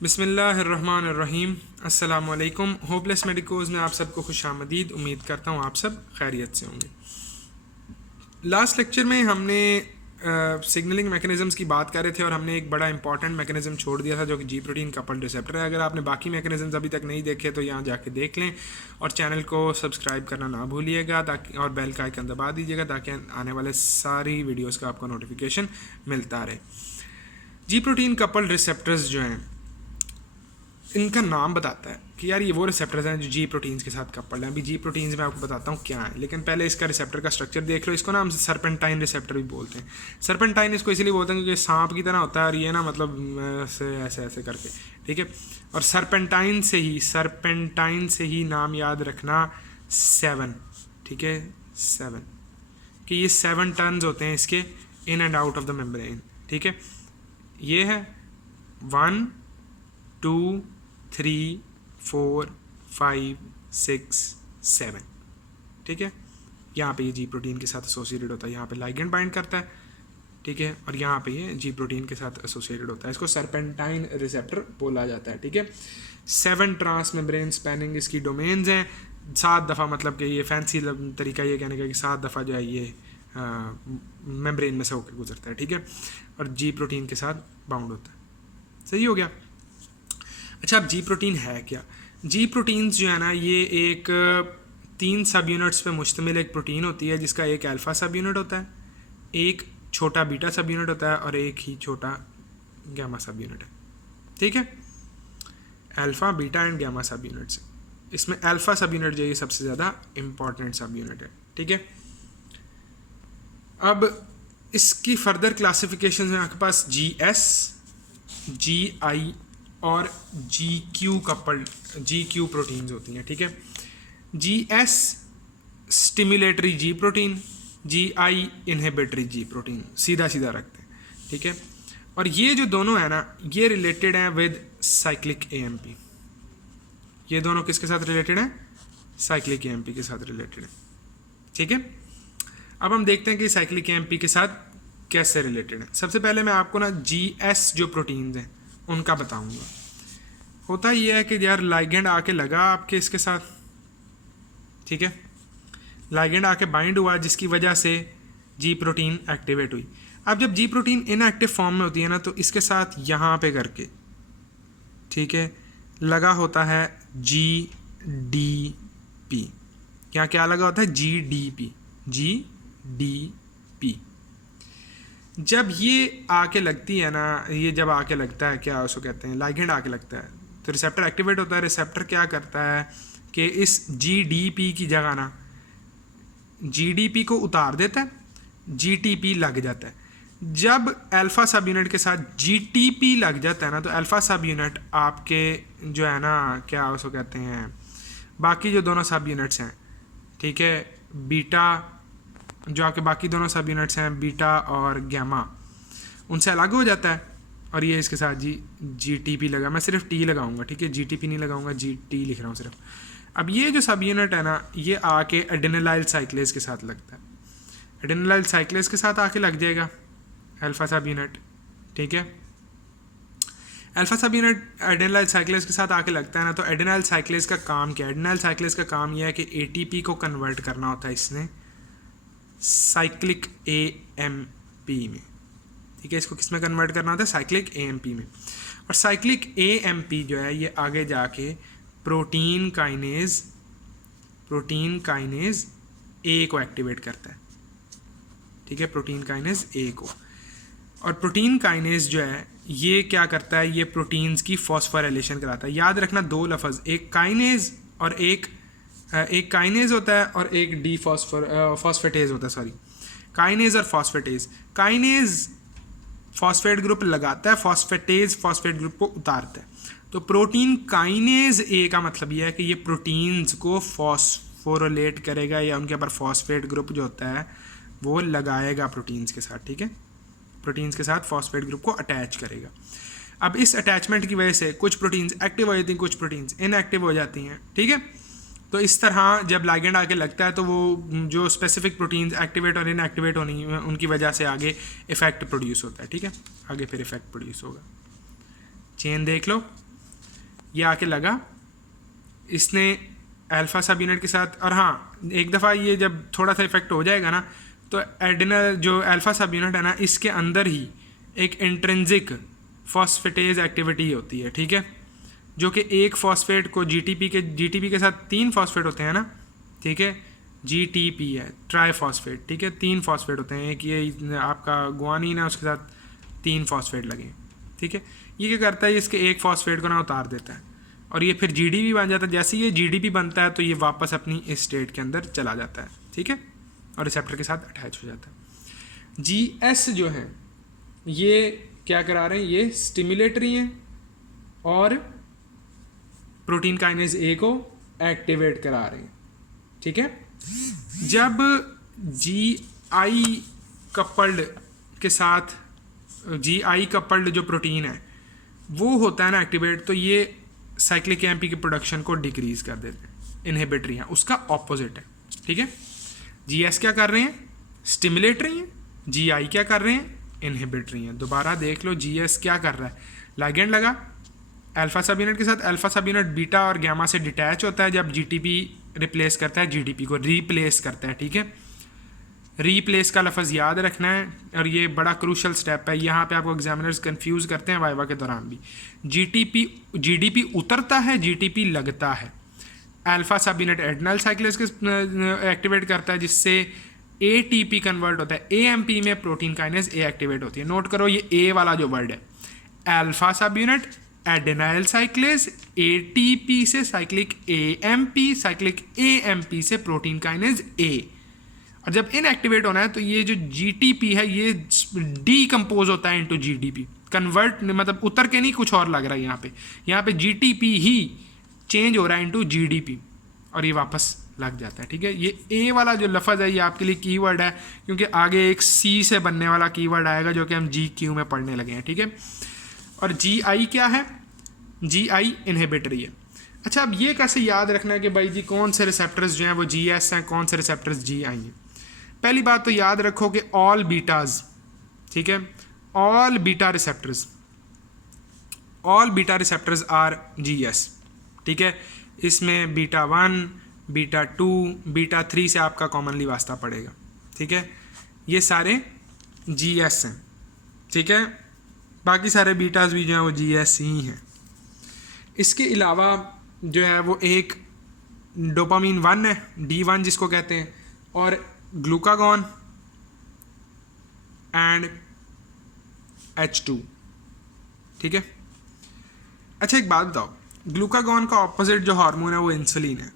बिस्मिल्लाहिर्रहमानिर्रहीम। अस्सलामुअलैकुम। होपलेस मेडिकोज़ में आप सबको खुशामदीद। उम्मीद करता हूँ आप सब खैरियत से होंगे। लास्ट लेक्चर में हमने सिग्नलिंग मैकेनिज़म्स की बात कर रहे थे और हमने एक बड़ा इंपॉर्टेंट मैकेनिज़्म छोड़ दिया था जो कि जी प्रोटीन कपल्ड रिसेप्टर है। अगर आपने बाकी मैकेनिज़म्स अभी तक नहीं देखे तो यहाँ जाके देख लें और चैनल को सब्सक्राइब करना ना भूलिएगा ताकि और बेल का आइकन दबा दीजिएगा ताकि आने वाले सारी वीडियोज़ का आपको नोटिफिकेशन मिलता रहे। जी प्रोटीन कपल्ड रिसेप्टर्स जो हैं इनका नाम बताता है कि यार ये वो रिसेप्टर्स हैं जो जी प्रोटीन्स के साथ कपल्ड हैं। अभी जी प्रोटीन्स में आपको बताता हूँ क्या है, लेकिन पहले इसका रिसेप्टर का स्ट्रक्चर देख लो। इसको ना हम सर्पेंटाइन रिसेप्टर भी बोलते हैं। सर्पेंटाइन इसको इसलिए बोलते हैं क्योंकि सांप की तरह होता है और ये ना मतलब ऐसे ऐसे ऐसे करके, ठीक है। और सर्पेंटाइन से ही नाम याद रखना 7, ठीक है, 7 कि ये 7 टर्न्स होते हैं इसके in and out of the membrane, ठीक है। ये है 1 2 3 4 5 6 7, ठीक है। यहाँ पे ये जी प्रोटीन के साथ एसोसिएटेड होता है, यहाँ पे लाइगेंड बाइंड करता है, ठीक है, और यहाँ पे ये जी प्रोटीन के साथ एसोसिएटेड होता है। इसको सर्पेंटाइन रिसेप्टर बोला जाता है, ठीक है। 7 ट्रांस मेम्ब्रेन स्पैनिंग इसकी डोमेन्स हैं। 7 दफ़ा, मतलब कि ये फैंसी तरीका ये कहने का कि 7 दफ़ा जो है ये मेम्ब्रेन में से होकर गुजरता है, ठीक है, और जी प्रोटीन के साथ बाउंड होता है। सही हो गया। अच्छा, अब जी प्रोटीन है क्या? जी प्रोटीन्स जो है ना ये एक 3 सब यूनिट्स पे मुश्तमिल एक प्रोटीन होती है जिसका एक अल्फ़ा सब यूनिट होता है, एक छोटा बीटा सब यूनिट होता है और एक ही छोटा गैमा सब यूनिट है, ठीक है। अल्फ़ा, बीटा एंड गैमा सब यूनिट्स। इसमें अल्फ़ा सब यूनिट जो है सबसे ज़्यादा इंपॉर्टेंट सब यूनिट है, ठीक है। अब इसकी फर्दर क्लासिफिकेशन में आपके पास GS, GI और GQ कपल्ड GQ प्रोटीन्स होती हैं, ठीक है। GS स्टिमुलेटरी जी प्रोटीन, GI इनहिबिटरी जी प्रोटीन, सीधा सीधा रखते हैं, ठीक है। और ये जो दोनों है ना ये रिलेटेड हैं विद साइक्लिक AMP। ये दोनों किसके साथ रिलेटेड हैं? साइक्लिक AMP के साथ रिलेटेड है, ठीक है। अब हम देखते हैं कि साइक्लिक AMP के साथ कैसे रिलेटेड है। सबसे पहले मैं आपको ना GS जो प्रोटीन्स हैं उनका बताऊंगा। होता ये है कि यार लाइगेंड आके लगा आपके इसके साथ, ठीक है, लाइगेंड आके बाइंड हुआ जिसकी वजह से जी प्रोटीन एक्टिवेट हुई। अब जब जी प्रोटीन इनएक्टिव फॉर्म में होती है ना तो इसके साथ यहाँ पे करके, ठीक है, लगा होता है GDP। यहाँ क्या लगा होता है? GDP। जब ये आके लगती है ना, ये जब आके लगता है, क्या उसको कहते हैं, लाइगेंड आके लगता है तो रिसेप्टर एक्टिवेट होता है। रिसेप्टर क्या करता है कि इस GDP की जगह ना GDP को उतार देता है, GTP लग जाता है। जब अल्फ़ा सब यूनिट के साथ GTP लग जाता है ना तो अल्फ़ा सब यूनिट आपके जो है ना, क्या उसको कहते हैं, बाकी जो दोनों सब यूनिट्स हैं, ठीक है, बीटा, जो आपके बाकी दोनों सब यूनिट्स हैं बीटा और गैमा, उनसे अलग हो जाता है और ये इसके साथ GTP लगा। मैं सिर्फ T लगाऊंगा, ठीक है, GTP नहीं लगाऊंगा, GT लिख रहा हूँ सिर्फ। अब ये जो सब यूनिट है ना ये आके एडेनिलाइल साइक्लेज के साथ लगता है। एडेनिलाइल साइक्लेज के साथ आके लग जाएगा अल्फ़ा सब यूनिट, ठीक है। अल्फ़ा सब यूनिट एडेनिलाइल साइक्लेज के साथ आके लगता है ना तो एडेनिलाइल साइक्लेज का काम क्या है? एडेनिलाइल साइक्लेज का काम यह है कि ATP को कन्वर्ट करना होता है इसने साइक्लिक AMP में, ठीक है। इसको किस में कन्वर्ट करना होता है? साइक्लिक AMP में। और साइक्लिक AMP जो है ये आगे जाके प्रोटीन काइनेज A को एक्टिवेट करता है, ठीक है, प्रोटीन काइनेज A को। और प्रोटीन काइनेज जो है ये क्या करता है? ये प्रोटीन्स की फॉस्फोराइलेशन कराता है। याद रखना दो लफ्ज़, एक काइनेज और एक काइनेज होता है और एक फॉस्फेटेज होता है, सॉरी, काइनेज और फॉस्फेटेज। काइनेज फॉस्फेट ग्रुप लगाता है, फॉस्फेटेज फॉस्फेट ग्रुप को उतारता है। तो प्रोटीन काइनेज A का मतलब यह है कि ये प्रोटीन्स को फॉस्फोरोलेट करेगा या उनके ऊपर फॉस्फेट ग्रुप जो होता है वो लगाएगा प्रोटीन्स के साथ, ठीक है, प्रोटीन्स के साथ फॉस्फेट ग्रुप को अटैच करेगा। अब इस अटैचमेंट की वजह से कुछ प्रोटीन्स एक्टिव हो जाती हैं, कुछ प्रोटीन्स इनएक्टिव हो जाती हैं, ठीक है। तो इस तरह जब लाइगेंड आके लगता है तो वो जो स्पेसिफिक प्रोटीन्स एक्टिवेट और इनएक्टिवेट होनी उनकी वजह से आगे इफेक्ट प्रोड्यूस होता है, ठीक है, आगे फिर इफेक्ट प्रोड्यूस होगा। चेन देख लो, ये आके लगा, इसने अल्फा सब यूनिट के साथ, और हाँ एक दफ़ा ये जब थोड़ा सा इफेक्ट हो जाएगा ना, तो एडिनल जो अल्फा सब यूनिट है ना, इसके अंदर ही एक इंट्रिंसिक फॉस्फेटेज एक्टिविटी होती है, ठीक है, जो कि एक फॉस्फेट को जीटीपी के साथ 3 फॉस्फेट होते हैं ना, ठीक है, जीटीपी है ट्राईफॉस्फेट, ठीक है, 3 फॉस्फेट होते हैं, एक ये आपका गुआनिन है उसके साथ 3 फॉस्फेट लगे, ठीक है। ये क्या करता है, इसके एक फॉस्फेट को ना उतार देता है और ये फिर जीडीपी बन जाता है। जैसे ये जीडीपी बनता है तो ये वापस अपनी इस स्टेट के अंदर चला जाता है, ठीक है, और रिसेप्टर के साथ अटैच हो जाता है। जीएस जो है ये क्या करा रहे हैं, ये स्टिमुलेटरी हैं और प्रोटीन काइनेज ए को एक्टिवेट करा रहे हैं, ठीक है। जब जीआई कपल्ड के साथ जीआई कपल्ड जो प्रोटीन है वो होता है ना एक्टिवेट, तो ये साइक्लिक एएमपी की प्रोडक्शन को डिक्रीज कर देते हैं, इनहिबिटरी हैं, उसका ऑपोजिट है, ठीक है। जीएस क्या कर रहे हैं, स्टिमुलेटरी हैं, जीआई क्या कर रहे हैं, इनहिबिटरी हैं। दोबारा देख लो, जीएस क्या कर रहा है, लिगैंड लगा अल्फा सब यूनिट के साथ, अल्फा सब यूनिट बीटा और गामा से डिटैच होता है जब जीटीपी रिप्लेस करता है, जीडीपी को रीप्लेस करता है, ठीक है। रीप्लेस का लफ्ज़ याद रखना है और ये बड़ा क्रूशल स्टेप है, यहाँ पे आपको एग्जामिनर्स कंफ्यूज करते हैं वाइवा के दौरान भी। जीडीपी उतरता है, जीटीपी लगता है। अल्फा सब यूनिट एडिनल साइक्लेज के एक्टिवेट करता है जिससे एटीपी कन्वर्ट होता है, एएमपी में प्रोटीन काइनेज ए एक्टिवेट होती है। नोट करो ये ए वाला जो वर्ड है, अल्फा सब यूनिट एडिनाइल साइक्लेज, एटीपी से साइक्लिक एएमपी, साइक्लिक एएमपी से प्रोटीन काइनेज ए। और जब इनएक्टिवेट होना है तो ये जो जीटीपी है ये डीकम्पोज होता है इनटू जीडीपी, कन्वर्ट मतलब उतर के नहीं, कुछ और लग रहा है यहाँ पे जीटीपी ही चेंज हो रहा है इनटू जीडीपी और ये वापस लग जाता है, ठीक है। ये ए वाला जो लफ्ज़ है ये आपके लिए कीवर्ड है क्योंकि आगे एक सी से बनने वाला कीवर्ड आएगा जो कि हम जी क्यू में पढ़ने लगे हैं, ठीक है। और जी आई क्या है, जी आई इनहिबिटरी है। अच्छा, अब ये कैसे याद रखना है कि भाई जी कौन से रिसेप्टर्स जो हैं वो जी एस हैं, कौन से रिसेप्टर्स जी आई हैं। पहली बात तो याद रखो कि ऑल बीटाज, ठीक है, all beta receptors R G S, ठीक है। इसमें बीटा 1, बीटा 2, बीटा 3 से आपका कॉमनली वास्ता पड़ेगा, ठीक है। ये सारे जी एस हैं, ठीक है। बाकी सारे बीटाज भी जो हैं वो जी एस ही हैं। इसके अलावा जो है वो एक डोपामीन 1 है, D1 जिसको कहते हैं, और ग्लूकागॉन एंड H2, ठीक है। अच्छा एक बात बताओ, ग्लूकागॉन का ऑपोजिट जो हार्मोन है वो इंसुलिन है।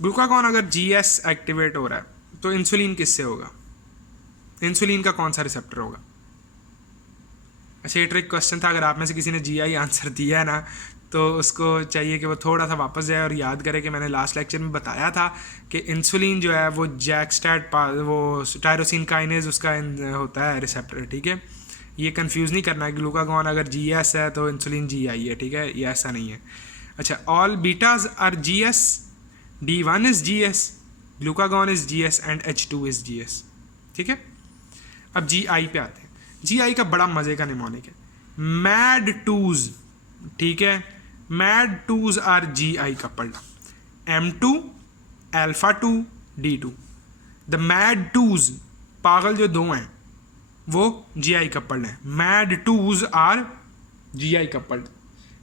ग्लूकागॉन अगर जीएस एक्टिवेट हो रहा है तो इंसुलिन किससे होगा, इंसुलिन का कौन सा रिसेप्टर होगा। अच्छा ये ट्रिक क्वेश्चन था, अगर आप में से किसी ने जीआई आंसर दिया है ना तो उसको चाहिए कि वो थोड़ा सा वापस जाए और याद करे कि मैंने लास्ट लेक्चर में बताया था कि इंसुलिन जो है वो जैकस्टैट वो टायरोसिन काइनेज उसका होता है रिसेप्टर, ठीक है। ये कंफ्यूज नहीं करना है, ग्लूकागॉन अगर जीएस है तो इंसुलिन जीआई है, ठीक है, ये ऐसा नहीं है। अच्छा, all betas are Gs, D1 is Gs, glucagon is Gs and H2 is Gs, ठीक है। अब जीआई पे आते हैं। जीआई का बड़ा मजे का निमोनिक है मैड2, ठीक है। मैड2 आर जीआई कपल्ड, M2 अल्फा 2 D2। द मैड2 पागल जो दो हैं वो जीआई कपल्ड हैं, मैड2 आर जीआई कपल्ड।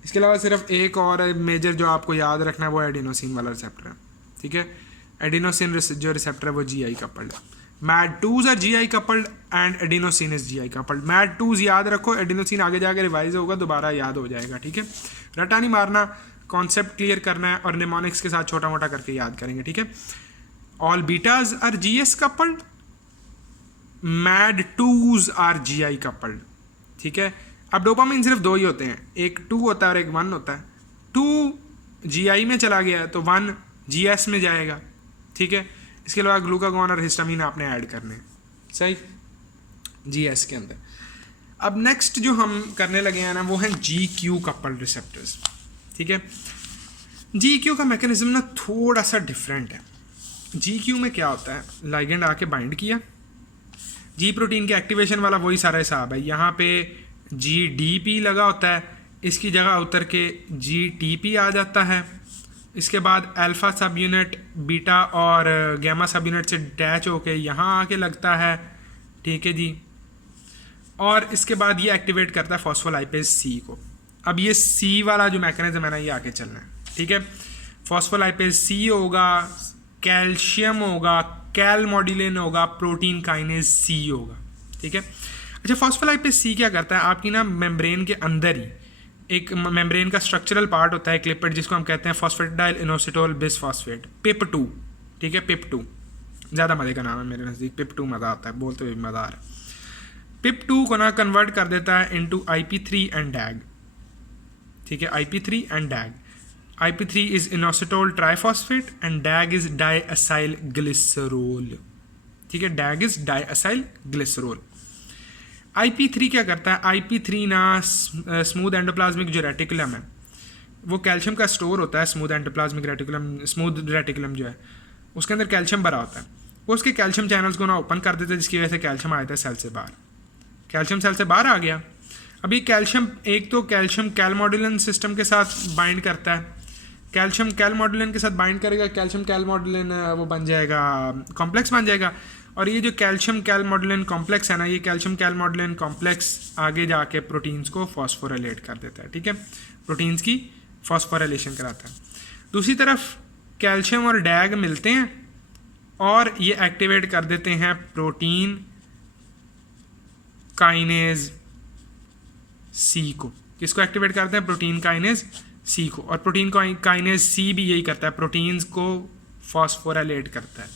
इसके अलावा सिर्फ एक और मेजर जो आपको याद रखना है वो एडिनोसिन वाला रिसेप्टर है, ठीक है। एडिनोसिन जो रिसेप्टर है वो जीआई कपल्ड है। मैड2 are GI coupled and adenosine is GI coupled. मैड2 याद रखो, एडिनोसिन आगे जाकर रिवाइज होगा, दोबारा याद हो जाएगा, ठीक है। रटा नहीं मारना, कॉन्सेप्ट क्लियर करना है और निमोनिक्स के साथ छोटा मोटा करके याद करेंगे, ठीक है। All betas are GS coupled, मैड2 आर जीआई कपल्ड, ठीक है। अब डोपामिन सिर्फ 2 ही होते हैं, एक 2 होता है और एक 1 होता है। 2 जीआई में चला गया तो 1 जीएस में जाएगा, ठीक है। इसके अलावा ग्लूकागॉन और हिस्टामिन आपने ऐड करने हैं, सही, जीएस के अंदर। अब नेक्स्ट जो हम करने लगे हैं ना वो है जी क्यू कपल्ड रिसेप्टर्स, ठीक है। जी क्यू का मैकेनिज्म ना थोड़ा सा डिफरेंट है। जी क्यू में क्या होता है, लाइगेंड आके बाइंड किया, जी प्रोटीन के एक्टिवेशन वाला वही सारा हिसाब है। यहाँ पे GDP लगा होता है, इसकी जगह उतर के GTP आ जाता है। इसके बाद अल्फ़ा सब यूनिट बीटा और गैमा सब यूनिट से अटैच होके यहाँ आके लगता है, ठीक है जी। और इसके बाद ये एक्टिवेट करता है फॉस्फोलाइपेज C को। अब ये C वाला जो मैकेनिज्म है ना, ये आगे चलना है, ठीक है। फॉस्फोलाइपेज C होगा, कैल्शियम होगा, कैलमोडिलिन होगा, प्रोटीन काइनेज C होगा, ठीक है। अच्छा, फॉस्फोलाइपेज C क्या करता है, आपकी ना मेम्ब्रेन के अंदर ही एक मेम्ब्रेन का स्ट्रक्चरल पार्ट होता है एक लिपिड, जिसको हम कहते हैं फॉस्फेटाइल इनोसिटोल बिसफॉस्फेट, PIP2, ठीक है। PIP2 ज़्यादा मज़े का नाम है मेरे नज़दीक, PIP2 मज़ा आता है, बोलते हुए मज़ा आ रहा है। PIP2 को ना कन्वर्ट कर देता है इनटू IP3 एंड DAG, ठीक है। IP3 and DAG, IP3 is inositol triphosphate and DAG is diacyl glycerol, ठीक है। DAG is diacyl glycerol. IP3 क्या करता है, IP3 ना स्मूथ एंडोप्लाज्मिक जो रेटिकुलम है, वो कैल्शियम का स्टोर होता है। Smooth endoplasmic reticulum, smooth reticulum जो है उसके अंदर कैल्शियम भरा होता है, वो उसके कैल्शियम चैनल्स को ना ओपन कर देता है, जिसकी वजह से कैल्शियम आ जाता है सेल से बाहर। कैल्शियम सेल से बाहर आ गया। अभी कैल्शियम, एक तो कैल्शियम कैलमोडिलिन सिस्टम के साथ बाइंड करता है, कैल्शियम कैलमोडिलिन के साथ बाइंड करेगा, कैल्शियम कैलमोडिलिन वो बन जाएगा, कॉम्प्लेक्स बन जाएगा। और ये जो कैल्शियम कैलमोडिलिन कॉम्प्लेक्स है ना, ये कैल्शियम कैलमोडिलिन कॉम्प्लेक्स आगे जाके प्रोटीन्स को फॉस्फोराइलेट कर देता है, ठीक है। प्रोटीन्स की फॉस्फोराइलेशन कराता है। दूसरी तरफ कैल्शियम और DAG मिलते हैं और ये एक्टिवेट कर देते हैं प्रोटीन काइनेज C को। किसको एक्टिवेट करते हैं, प्रोटीन काइनेज C को। और प्रोटीन काइनेज C भी यही करता है, प्रोटीन्स को फॉस्फोराइलेट करता है,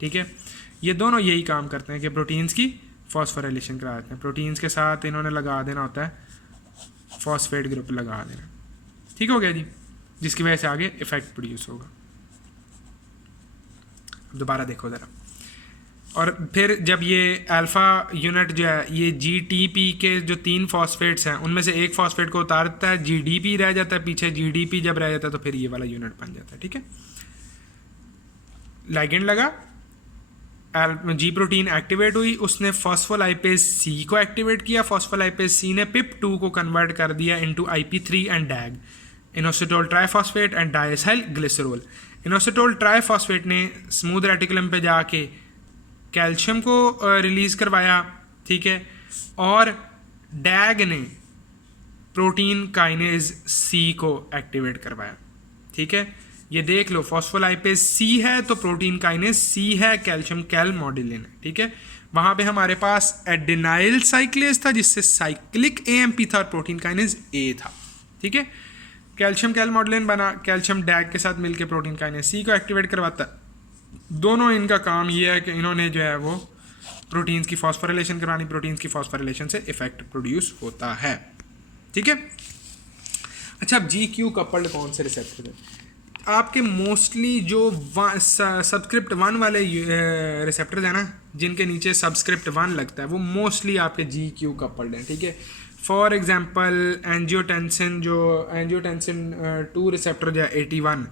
ठीक है। ये दोनों यही काम करते हैं कि प्रोटीन्स की फॉस्फोराइलेशन करा देते हैं। प्रोटीन्स के साथ इन्होंने लगा देना होता है फॉस्फेट ग्रुप लगा देना, ठीक हो गया जी, जिसकी वजह से आगे इफेक्ट प्रोड्यूस होगा। दोबारा देखो ज़रा। और फिर जब ये अल्फ़ा यूनिट जो है, ये GTP के जो 3 फॉस्फेट्स हैं उनमें से एक फॉस्फेट को उतारता है, GDP रह जाता है पीछे। GDP जब रह जाता है तो फिर ये वाला यूनिट बन जाता है, ठीक है। लाइगेंड लगा, G प्रोटीन एक्टिवेट हुई, उसने फॉस्फोलाइपेज C को एक्टिवेट किया। फॉस्फोलाइपेज C ने PIP2 को कन्वर्ट कर दिया into IP3 and DAG, inositol triphosphate and diacyl glycerol. Inositol triphosphate ने स्मूथ रेटिकुलम पे जाके कैल्शियम को रिलीज करवाया, ठीक है। और DAG ने प्रोटीन काइनेज C को एक्टिवेट करवाया, ठीक है। ये देख लो, फॉस्फोलाइपेज C है तो प्रोटीन काइनेज C है, कैल्शियम कैलमोडिलिन है, ठीक है। वहाँ पे हमारे पास एडेनाइल साइक्लेज था जिससे साइक्लिक AMP था और प्रोटीन काइनेज A था, ठीक है। कैल्शियम कैलमोडिलिन बना, कैल्शियम DAG के साथ मिलकर प्रोटीन काइनेज C को एक्टिवेट करवाता है। दोनों इनका काम ये है कि इन्होंने जो है वो प्रोटीन्स की फॉस्फोराइलेशन करानी, प्रोटीन्स की फॉस्फोराइलेशन से इफेक्ट प्रोड्यूस होता है, ठीक है। अच्छा, अब GQ कपल्ड कौन से रिसेप्टर है, आपके मोस्टली जो सबस्क्रिप्ट 1 वाले रिसेप्टर्स हैं ना, जिनके नीचे सबस्क्रिप्ट 1 लगता है, वो मोस्टली आपके GQ कपल्ड हैं, ठीक है। फॉर एग्जांपल एंजियोटेंसिन, जो एंजियोटेंसिन 2 रिसेप्टर जो है 81,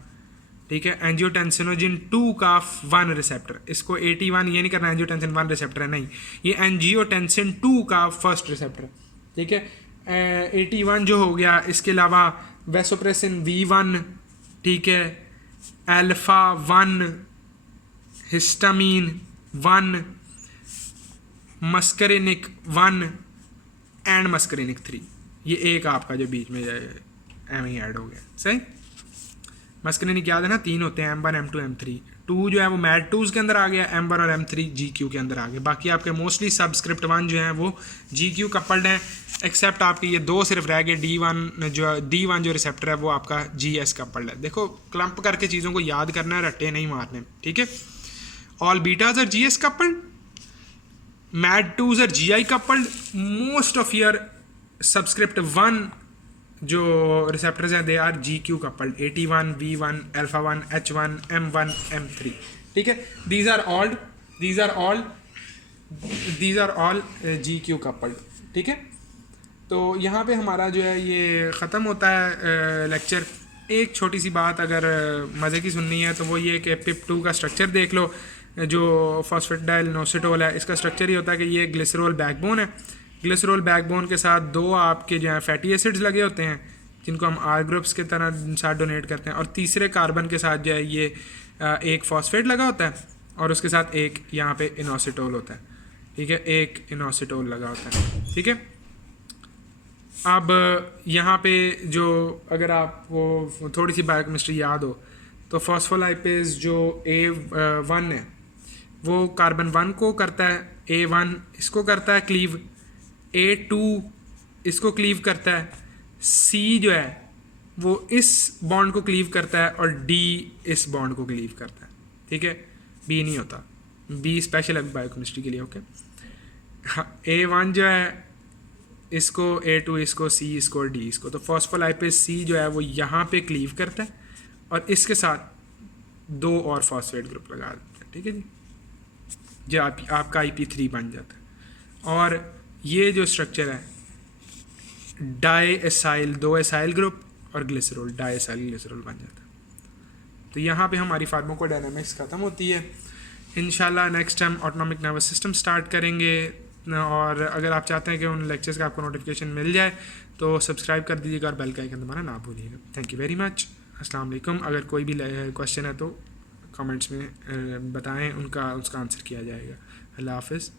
ठीक है। एंजियोटेंसिनोजिन 2 का 1 रिसेप्टर, इसको 81 ये नहीं करना एंजियोटेंसिन 1 रिसेप्टर है, नहीं, ये एंजियोटेंसिन 2 का फर्स्ट रिसेप्टर, ठीक है। 81 जो हो गया। इसके अलावा वेसोप्रेसिन V1, ठीक है, alpha 1, histamine 1, muscarinic 1 and muscarinic 3, ये एक आपका जो बीच में एम ही ऐड हो गया, सही। मस्करिनिक याद है ना, 3 होते हैं, M1 M2 M3, 2 जो है वो मैड2 के अंदर आ गया, M1 और M3 GQ के अंदर आ गए। बाकी आपके मोस्टली सबस्क्रिप्ट 1 जो है वो GQ कपल्ड हैं, एक्सेप्ट आपके ये 2 सिर्फ रह गए। D1 जो रिसेप्टर है वो आपका GS कपल्ड है। देखो, क्लम्प करके चीज़ों को याद करना है, रट्टे नहीं मारने, ठीक है। All betas are GS coupled, मैड2 are GI coupled, most of your subscript 1 जो रिसेप्टर्स हैं they are GQ coupled, 81, V1, alpha 1, H1, M1, M3, ठीक है। These are all GQ coupled, ठीक है। तो यहाँ पे हमारा जो है ये ख़त्म होता है लेक्चर। एक छोटी सी बात अगर मज़े की सुननी है तो वो ये कि PIP2 का स्ट्रक्चर देख लो। जो फॉस्फेटाइल इनोसिटोल है, इसका स्ट्रक्चर ये होता है कि ये ग्लिसरॉल बैकबोन है, ग्लिसरॉल बैकबोन के साथ 2 आपके जो है फैटी एसिड्स लगे होते हैं जिनको हम आर ग्रुप्स के तरह साथ डोनेट करते हैं, और तीसरे कार्बन के साथ जो है ये एक फॉस्फेट लगा होता है और उसके साथ एक यहाँ पे इनोसिटोल होता है, ठीक है, एक इनोसिटोल लगा होता है, ठीक है। अब यहाँ पे जो अगर आपको थोड़ी सी बायोकेमिस्ट्री याद हो तो फॉस्फोलाइपेज जो A1 है वो कार्बन 1 को करता है, A1 इसको करता है क्लीव, A2 इसको क्लीव करता है, C जो है वो इस बॉन्ड को क्लीव करता है और D इस बॉन्ड को क्लीव करता है, ठीक है। B नहीं होता, B स्पेशल है बायोकेमिस्ट्री के लिए, ओके। A1 जो है इसको, A2 इसको, C इसको और D इसको, तो फॉस्फोलाइपेज C जो है वो यहाँ पे क्लीव करता है और इसके साथ 2 और फॉस्फेट ग्रुप लगा देता है, ठीक है जी, जो आपका IP3 बन जाता है। और ये जो स्ट्रक्चर है डाई एसाइल, 2 एसाइल ग्रुप और ग्लिसरॉल, डाई एसाइल ग्लिसरॉल बन जाता है। तो यहाँ पे हमारी फार्माकोडायनामिक्स ख़त्म होती है। इंशाल्लाह next time autonomic nervous system start करेंगे, और अगर आप चाहते हैं कि उन लेक्चर्स का आपको नोटिफिकेशन मिल जाए तो सब्सक्राइब कर दीजिएगा और बेल का आइकन दबाना ना भूलिएगा। Thank you very much. अस्सलाम वालेकुम। अगर कोई भी क्वेश्चन है तो कमेंट्स में बताएं, उसका आंसर किया जाएगा। अल्लाह हाफ़िज़।